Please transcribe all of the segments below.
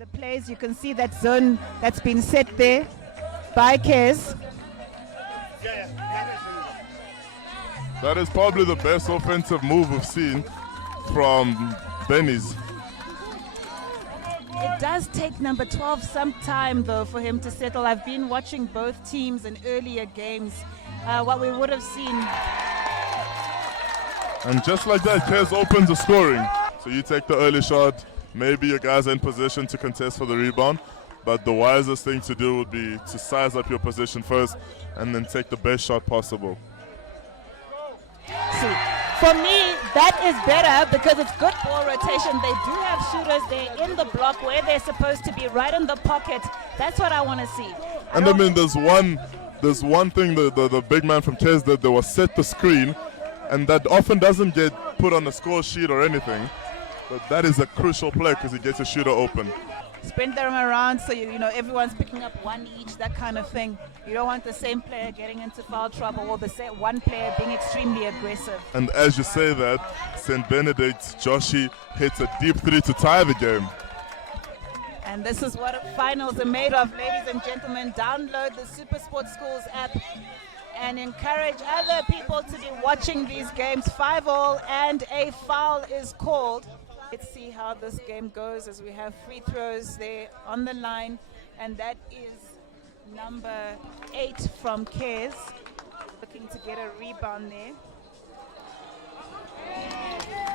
The plays, you can see that zone that's been set there by Kez. That is probably the best offensive move we've seen from Benny's. It does take number 12 some time, though, for him to settle. I've been watching both teams in earlier games. What we would have seen. And just like that, Kez opens the scoring. So you take the early shot. Maybe your guys are in position to contest for the rebound. But the wisest thing to do would be to size up your position first and then take the best shot possible. See, for me, that is better because it's good ball rotation. They do have shooters. They're in the block where they're supposed to be, right in the pocket. That's what I want to see. And I mean, there's one thing the big man from Kez did. They was set the screen, and that often doesn't get put on the score sheet or anything. But that is a crucial play because it gets a shooter open. Sprint them around so you know everyone's picking up one each, that kind of thing. You don't want the same player getting into foul trouble or the same one player being extremely aggressive. And as you say that, St. Benedict's Joshi hits a deep three to tie the game. And this is what finals are made of, ladies and gentlemen. Download the SuperSport Schools app and encourage other people to be watching these games. 5-all and a foul is called. Let's see how this game goes as we have free throws there on the line, and that is number 8 from Kez, looking to get a rebound there.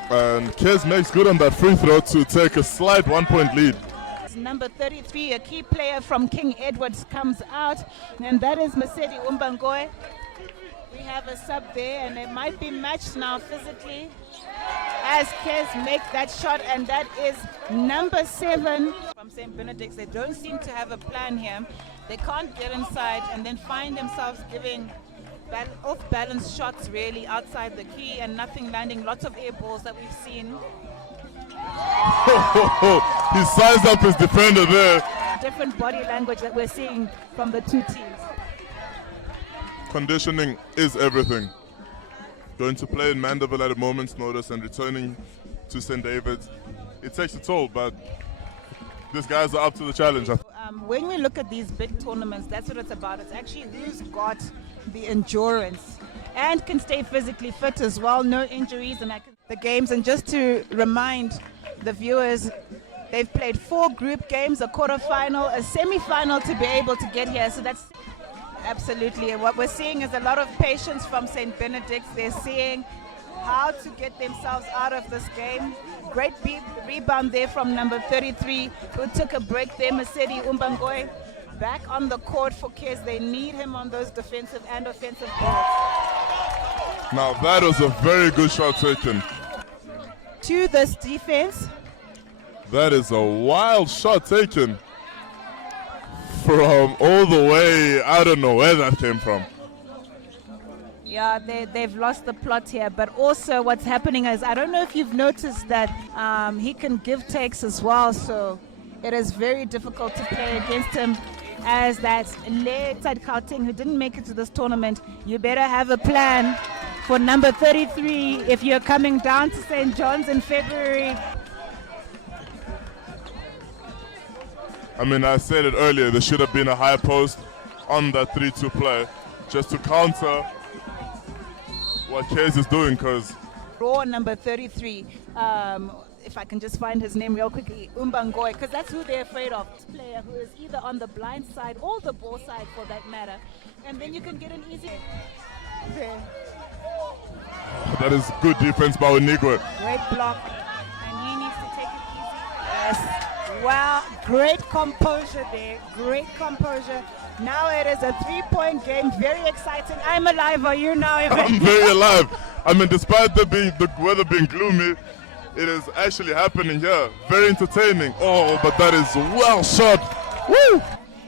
And Kez makes good on that free throw to take a slight 1-point lead. Number 33, a key player from King Edward's, comes out, and that is Masedi Umbangoe. We have a sub there, and it might be matched now physically as Kez makes that shot, and that is number 7 from St. Benedict's. They don't seem to have a plan here. They can't get inside and then find themselves giving off-balance shots really outside the key and nothing landing. Lots of air balls that we've seen. He sized up his defender there. Different body language that we're seeing from the two teams. Conditioning is everything. Going to play in Mandeville at a moment's notice and returning to St. David's, it takes a toll, but these guys are up to the challenge. When we look at these big tournaments, that's what it's about. It's actually who's got the endurance and can stay physically fit as well, no injuries in the games. And just to remind the viewers, they've played 4 group games, a quarterfinal, a semi-final to be able to get here. So that's absolutely, and what we're seeing is a lot of patience from St. Benedict's. They're seeing how to get themselves out of this game. Great rebound there from number 33, who took a break there, Masedi Umbangoe. Back on the court for Kez. They need him on those defensive and offensive balls. Now that was a very good shot taken. To this defense. That is a wild shot taken. From all the way, I don't know where that came from. Yeah, they've lost the plot here, but also what's happening is, I don't know if you've noticed that he can give takes as well, so it is very difficult to play against him as that Letzad Gauteng, who didn't make it to this tournament. You better have a plan for number 33 if you're coming down to St. John's in February. I mean, I said it earlier, there should have been a high post on that 3-2 play just to counter what Kez is doing, because Raw number 33, if I can just find his name real quickly, Umbangoe, because that's who they're afraid of. This player who is either on the blind side or the ball side for that matter. And then you can get an easy there. That is good defense by Onigwe. Great block, and he needs to take it easy. Yes. Wow, great composure there, great composure. Now it is a 3-point game, very exciting. I'm alive, are you now? I'm very alive. I mean, despite the weather being gloomy, it is actually happening here. Very entertaining. Oh, but that is well shot. Woo!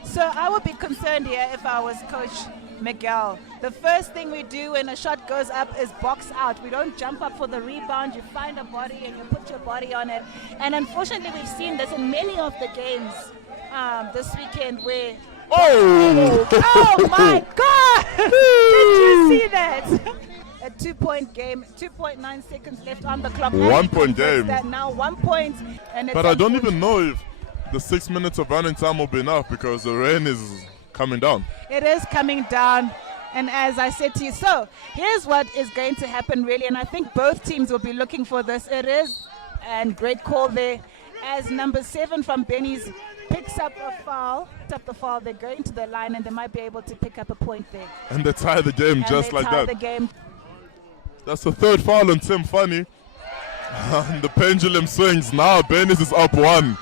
So I would be concerned here if I was Coach Miguel. The first thing we do when a shot goes up is box out. We don't jump up for the rebound. You find a body and you put your body on it. And unfortunately, we've seen this in many of the games this weekend where... Oh my God! Did you see that? A 2-point game, 2.9 seconds left on the clock. 1 point game. That now 1 point. And it's but I don't even know if the 6 minutes of running time will be enough because the rain is coming down. It is coming down. And as I said to you, so here's what is going to happen really, and I think both teams will be looking for this. It is, and great call there, as number 7 from Benny's picks up a foul. They're going to the line and they might be able to pick up a point there. And they tie the game just like that. The game. That's the 3rd foul on Tim Funny. The pendulum swings. Now Benny's is up 1.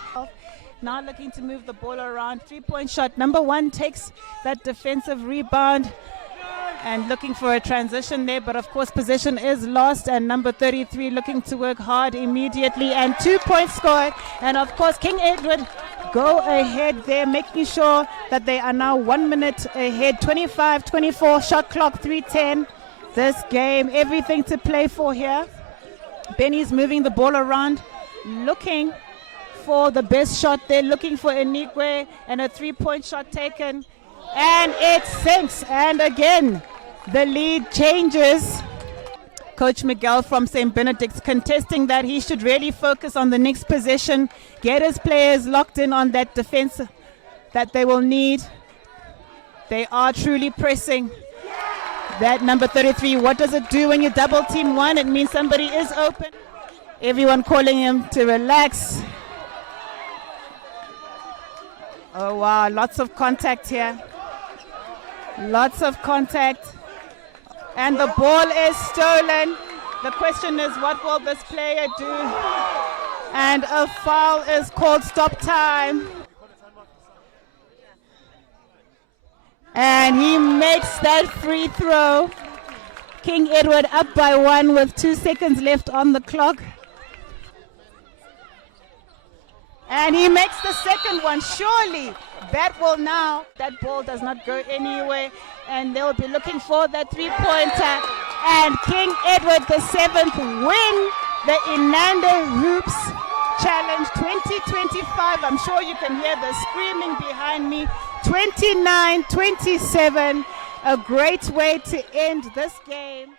Now looking to move the ball around. 3-point shot. Number 1 takes that defensive rebound and looking for a transition there, but of course possession is lost, and number 33 looking to work hard immediately, and 2 points scored. And of course King Edward go ahead there, making sure that they are now 1 minute ahead. 25-24, shot clock 3:10. This game, everything to play for here. Benny's moving the ball around, looking for the best shot there, looking for Enigwe, and a 3-point shot taken, and it sinks. And again the lead changes. Coach Miguel from St. Benedict's contesting that he should really focus on the next possession, get his players locked in on that defense that they will need. They are truly pressing. That number 33, what does it do when you double team 1? It means somebody is open. Everyone calling him to relax. Oh wow, lots of contact here. Lots of contact. And the ball is stolen. The question is, what will this player do? And a foul is called. Stop time. And he makes that free throw. King Edward up by 1 with 2 seconds left on the clock. And he makes the second one. Surely that ball does not go anywhere, and they'll be looking for that 3-pointer. And King Edward the 7th win the Inanda Hoops Challenge 2025. I'm sure you can hear the screaming behind me. 29-27, a great way to end this game.